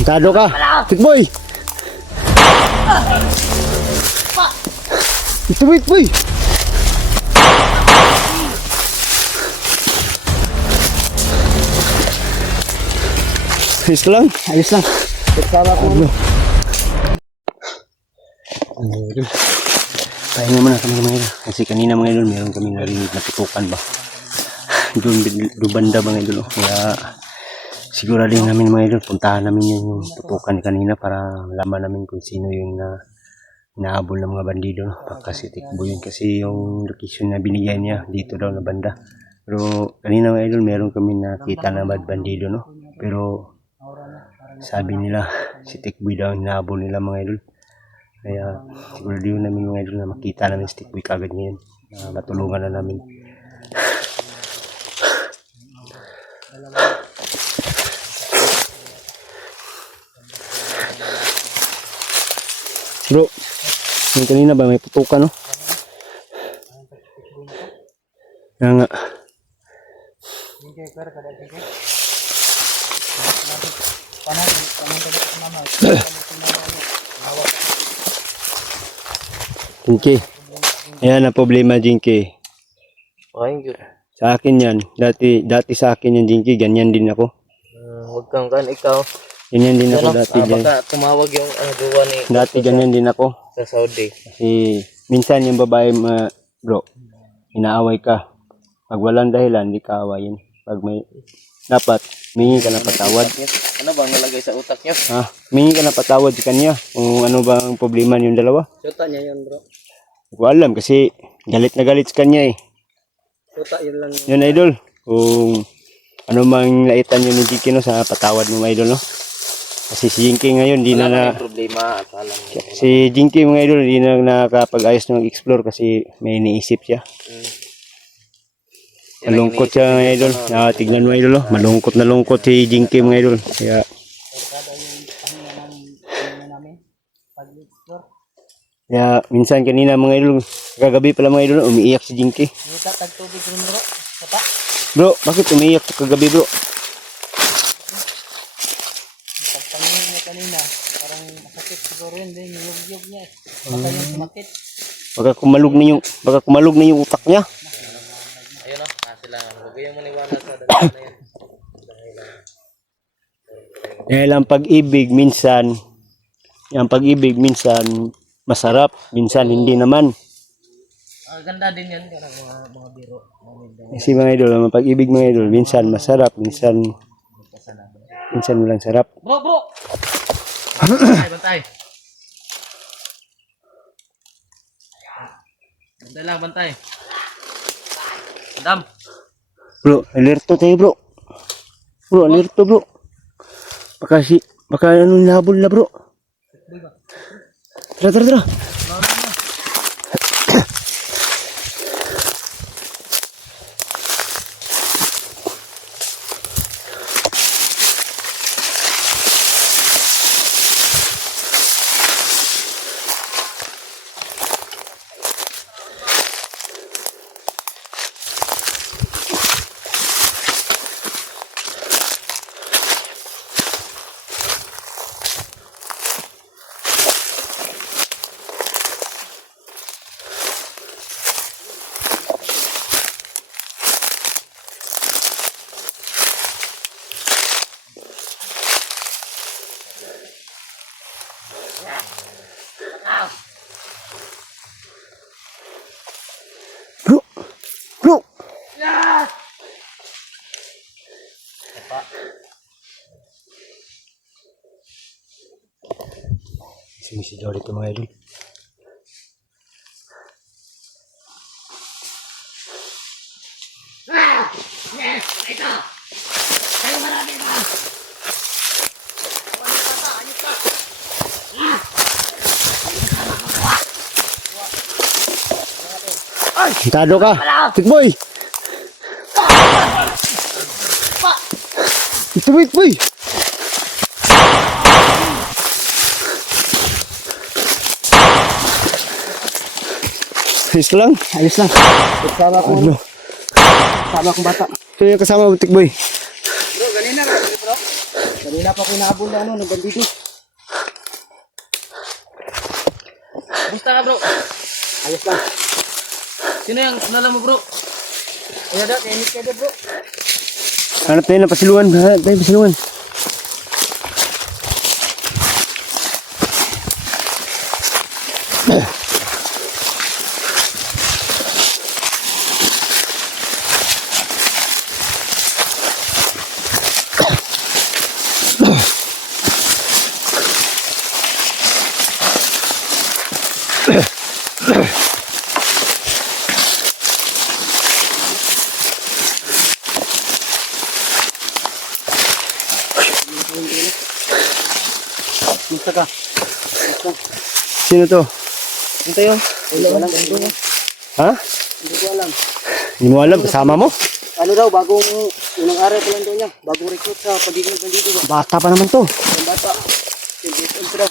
Tado ka. Tikboy. Ito, wait, boy. Ayos lang. Ayos lang. Sama ko. Pahinga muna kami mga idol. Kasi kanina mga idol, meron kami narinig na tutukan ba. Doon banda mga idol. Kaya siguro din namin mga idol, puntahan namin yung tutukan kanina para malaman namin kung sino yung naabol ng mga bandido. Kasi tikbo yun kasi yung location na binigay niya dito daw na banda. Pero kanina mga idol, meron kami nakita na bandido, no? Pero sabi nila si Tikboy daw yung naabol nila mga idol. Kaya siguro din namin mga idol na makita namin si Tikboy kagad ngayon. Matulungan na namin. Bro, yung kanina ba may putukan, no? Kaya nga. Jinky. Ayan ang problema, Jinky. Sa akin yan. Dati sa akin yan, Jinky. Ganyan din ako. Huwag kang ikaw. Ganyan din ako dati dyan. Baka tumawag yung gawa ni Dati ganyan din ako. sa Saudi. Kasi minsan yung babae, bro, inaaway ka. Pag walang dahilan, hindi ka awayin. Pag may dapat, mingi ka na patawad. Ano bang nalagay sa utak niyo? Mingi ka na patawad sa kanya. Kung ano bang problema yung dalawa. Suta niya yun, bro. Hindi ko alam kasi galit na galit sa kanya eh. Suta yun lang. Yun, idol. Kung ano mang laitan yun ni Jinky, no, sa patawad mo, idol, no. Kasi si Jinky ngayon, di na problema. si Jinky mga idol, di na nakapag-ayos na mag-explore kasi may iniisip siya. Malungkot siya mga idol. Tignan mo idol, malungkot na lungkot si Jinky mga idol. Kaya minsan kanina mga idol, kagabi pala mga idol, umiiyak si Jinky. Bro, bakit umiiyak kagabi, bro? Pagpangin niya kanina, parang masakit siguro yun din, yung yugyug niya. Baka yung sumakit. Baka kumalog na yung utak niya. Ayun o, sila nga. Huwag yung maniwala sa dalawa na yan. Dahil ang pag-ibig minsan masarap, minsan hindi naman. Ganda din yan, karang mga biro. Kasi mga idol, ang pag-ibig mga idol, minsan masarap, minsan walang sarap. Bro! Bantay. Bantay lang, bantay. Madam. Bro, alerto tayo bro. Bro, alerto bro. Baka anong labol na bro. Tara. Bro. Sini si Jory itu mga idol. Ito! Kayo marami ba? Tado ka. Tikboy. Ito, wait, boy. Ayos lang. Kasama ko. Kasama kong bata. Ito yung kasama mo, Tikboy. Bro, ganina bro. Kanina pa ko inahabol na ano, ng bandido. Kumusta ka bro? Ayos lang. Sino yung nalaman mo bro? Kaya da, kaya ka da bro. Hanap tayo ng pasiluan. Hanap tayo ng pasiluan. Kumusta ka? Sino to? Ito yun. Hindi ko alam. Ha? Hindi ko alam. Hindi mo alam, kasama mo? Ano daw, bagong unang araw pa lang daw niya. Bagong recruit sa pagiging bandido ba? Bata pa naman to. Ang bata. Hindi ko daw.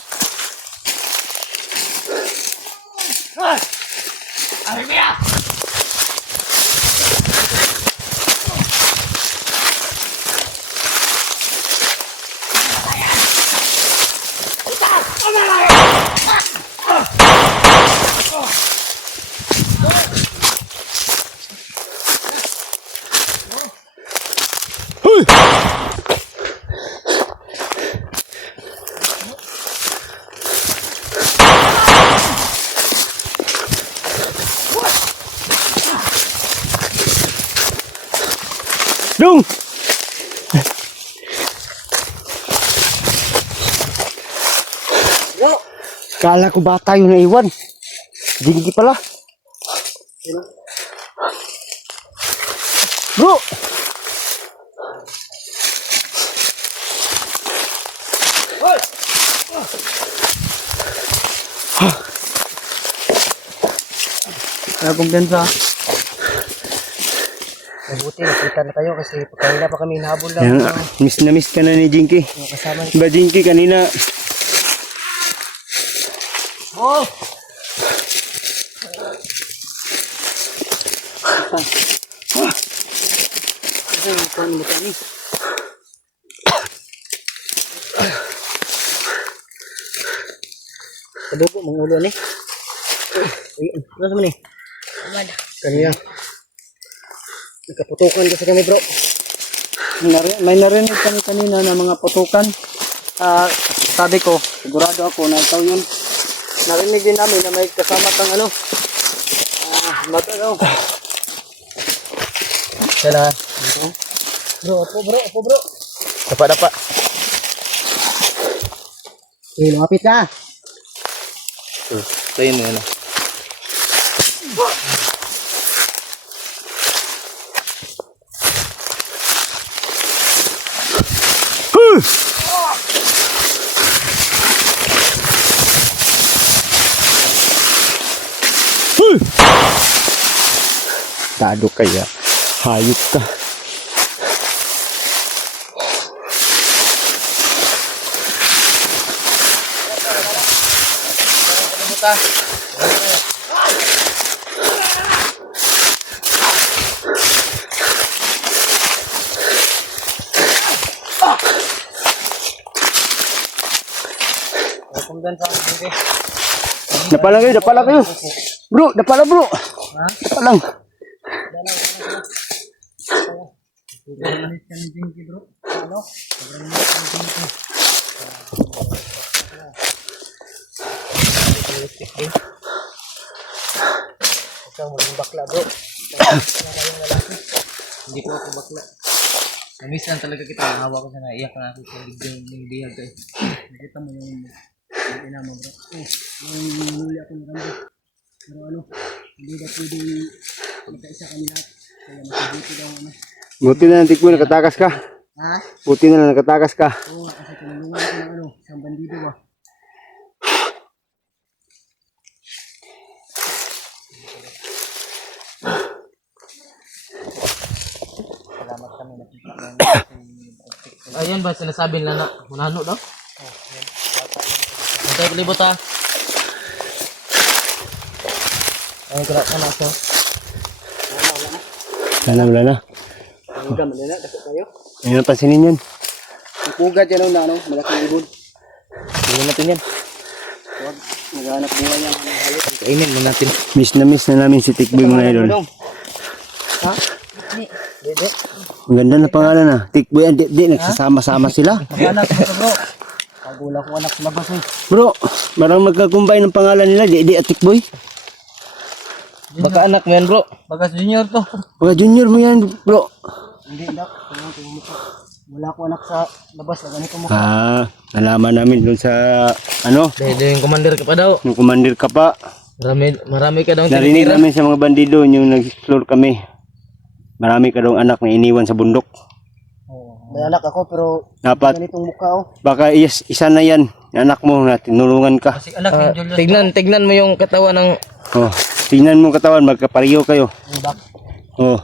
Dung! Bro! Kala ko bata yung naiwan. Dinggi pala. Bro! Kumpiyansa. Mabuti, nakita na kayo kasi kanina pa kami inahabol lang. Yan, miss na miss ka na ni Jinky. Yung kasama niya. Ba Jinky kanina? Oh! Kasi yung kuhan mo kami. Kadugo, mga ulo ni. Ayun, ano naman ni? Kanina. Nagkaputukan kasi kami bro. May narinig kami kanina na mga putukan. Sabi ko, sigurado ako na ikaw yun. Narinig din namin na may kasama kang ano. Bato daw. Sala. Bro, opo bro. Dapa. Lumapit ka. Tayo na yan. Tado kaya. Hayop ka. Dapa lang kayo. Bro, dapa lang bro. Ha? Dapa lang. Sobrang manis ka ni Jinky bro. Ano? Sobrang manis ka ni Jinky. Ikaw maging bakla bro. Hindi ko ako bakla. Namisan talaga kita. Nahawa ko sa naiyak na ako sa ligding bihag guys. Nakita mo yung ina mo bro. Yung huli ako ng kambo. Pero ano, hindi na pwedeng magkaisa kami lahat. Kaya masabuti daw ano. Buti na nantik mo, nakatakas ka. Ha? Buti na lang nakatakas ka. Oo, kasi tinulungan ko ng ano, isang bandido ba. Salamat kami nakita ng ayun ba sinasabi nila na hunano daw? Oh, yan. Bata yung libot ha. Ay, gerak ka na ito. Wala na. Wala na. Ang gam, wala na. Dako kayo. Ayun ang pansinin yan. pugad yan na ano, malaking ibon. Tingnan natin yan. Huwag, naghanap buhay yan. Kainin mo natin. Miss na namin si Tikboy mga idol. Ha? Dede. Ang ganda na pangalan na. Tikboy, di nagsasama-sama sila. Mag-anak mo ito bro. Pagula ko anak sa labas eh. Bro, marang magkakumbay ng pangalan nila, di at Tikboy. Baka anak mo yan bro. Baka junior to. Mga junior mo yan, bro. Hindi na. Wala ko anak sa labas na ganito mo. Nalaman namin doon sa, ano, Dede yung commander ka pa daw. yung commander ka pa. Marami ka daw Narinig namin sa mga bandido, yung nag-explore kami. Marami ka daw anak na iniwan sa bundok. May anak ako pero Dapat, ganitong mukha oh. baka isa na yan, yung anak mo na tinulungan ka. Kasi anak ni Julius. Tignan mo yung katawan ng Oh, tingnan mo katawan, magkapariyo kayo. back. Oh,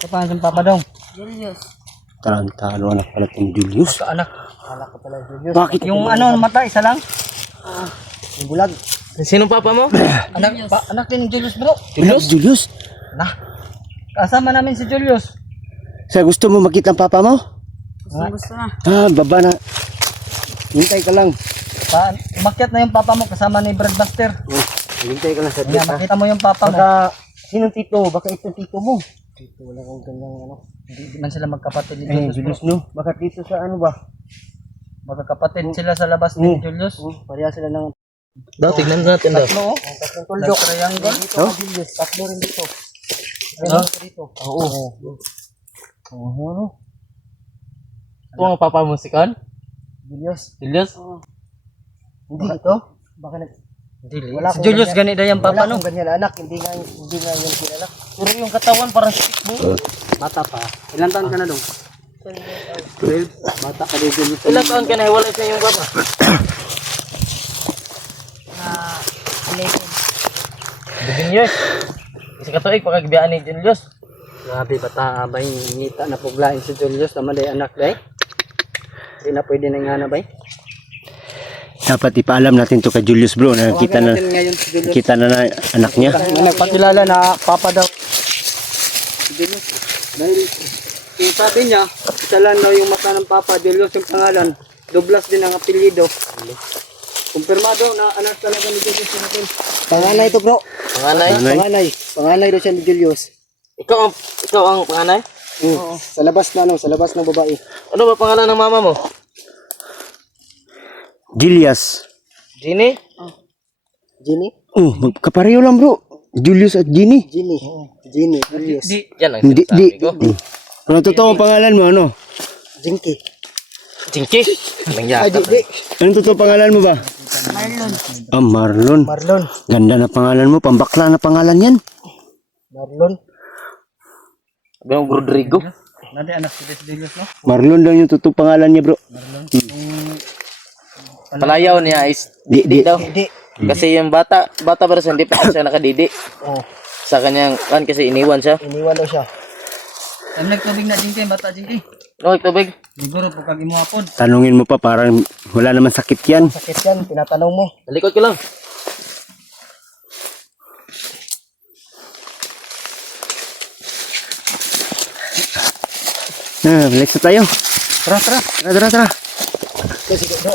Kapan sa Papa Dong? Julius. tarantado anak pala itong Julius. Anak. Anak ko pala Julius. Bakit? Yung ano mata isa lang? Yung bulag. Sino papa mo? anak din ni Julius bro. Julius? Nah. Kasama namin si Julius. Sa gusto mo makita ang papa mo? Gusto na. Baba na. Hintay ka lang. Umakyat na yung papa mo kasama ni Brad Buster. Hintay ka lang sa Kaya makita mo yung papa mo. Baka sinong tito? Baka ito tito mo. Tito wala kang ganyang ano. Hindi man sila magkapatid ni Julius. Julius no? Baka dito sa ano ba? Baka kapatid sila sa labas ni Julius. Pareha sila ng Daw, tignan natin daw. tatlo. Tatlong tuldok. Triangle. Dito ka Julius. Tatlo rin dito. Dito. Oo. Ano? Ito ang papa mo si Kan? Julius. Julius? Hindi ito. Baka wala si Julius ganito yung papa no. Wala ganyan anak, hindi nga yung kilala. Pero yung katawan parang stick mo. Bata pa. Ilang taon ka na dong? 12. Bata ka din Julius. Ilang taon ka na hiwalay sa iyong papa? 11. Bigyan years. Isa ka tuig pagkagibiyaan ni Julius. Grabe bata bay ngita na puglain si Julius naman day anak day. Hindi na pwede nang ana bay. Dapat ipaalam natin to kay Julius bro na kita na Ngayon si Julius. kita na anak niya. Nagpakilala na papa daw. Si Julius. Dahil yung sabi niya, isa lang daw yung mata ng papa, Julius yung pangalan. Douglas din ang apelyido. Kumpirmado na anak talaga ni Julius natin. Panganay ito bro. Panganay? Panganay? Panganay daw siya ni Julius. Ikaw ang panganay? Oo. Sa labas na sa labas ng babae. Ano ba pangalan ng mama mo? Julius. Ginny? Ginny? Oh, magkapareho lang bro. Julius at Ginny. Ginny. Ginny, Julius. Yan ang Hindi, sinasabi ko. Ano totoo ang pangalan mo ano? Jinky. Jinky? Anong yakap? Ano totoo pangalan mo ba? Marlon. Marlon. Marlon. Ganda na pangalan mo, pambakla na pangalan yan. Marlon. Sabi mo Rodrigo? Nanti anak si Julius no? Marlon daw yung totoo pangalan niya bro. Palayaw niya is Di. daw. Hindi. Kasi yung bata pa siya, hindi pa siya nakadidi. Oh, Sa kanyang kan kasi iniwan siya. iniwan daw siya. Ang nagtubig na Jinky, bata Jinky. No, tubig. Siguro po kag imuapod. Tanungin mo pa parang wala naman sakit yan. Sakit yan, tinatanong mo. Talikod ko lang. Relax na tayo. Tara. Tara. Sige, do.